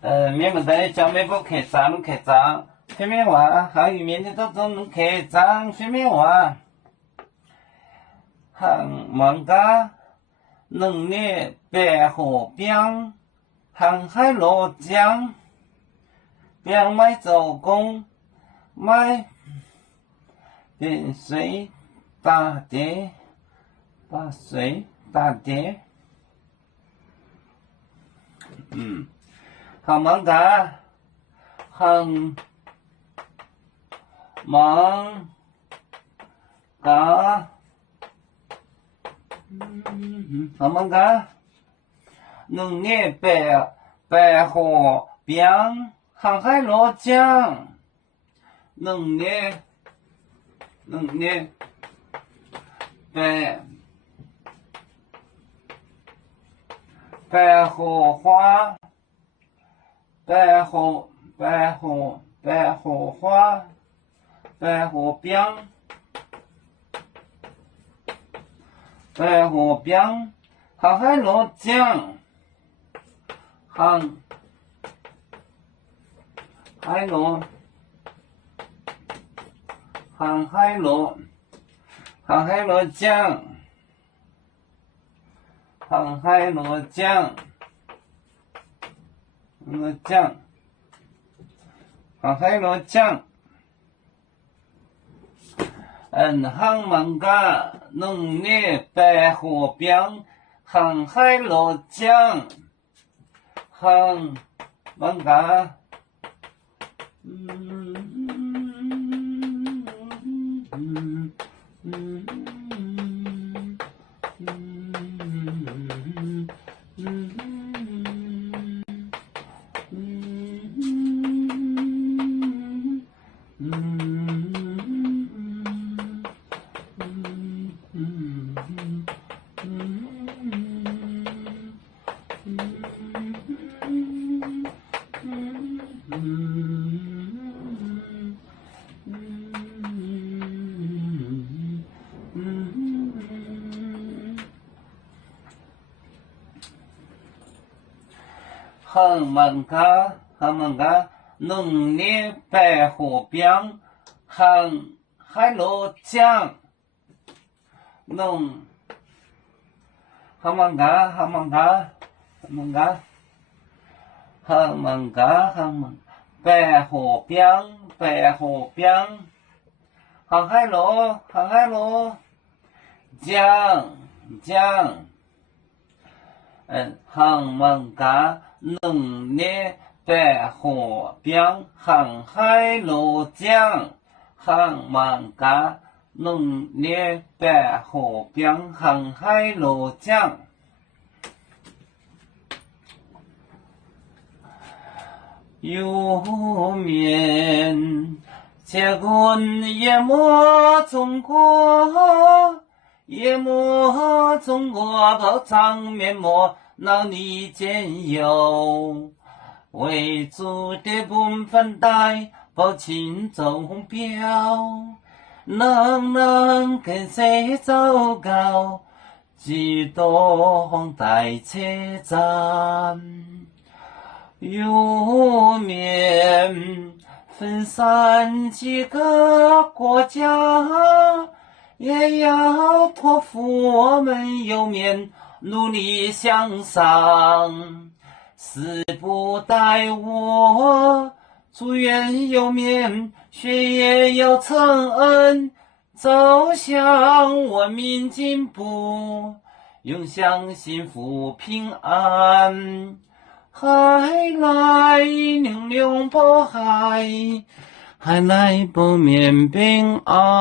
面不得叫没不客栈弄客栈，水面话汉语面的都做弄客栈水面话，杭万家能力白河边，航海落江，边买做工买边水打碟，把水打碟。杭万家，杭万家，杭万家，能力白河边，航海落江，能力白荷花，白荷花，白河边，航海落江，航海落江。航海落江，航海落江。杭万家能力白河边，航海落江，杭万家。杭万家能力白河边，航海落江，杭万家，白河边，航海落江，杭万家能力白河边，航海落江，杭万家能力白河边，航海落江。有面结棍夜幕中国，报长面目闹你见有，为主的本分带报情走标，能跟谁走高，几多红带车站。有面分散几个国家，也要托付我们有面努力向上。死不待我，祝愿有面学业有成恩，走向文明进步，永享幸福平安。海来玲珑波海，海来不免平安。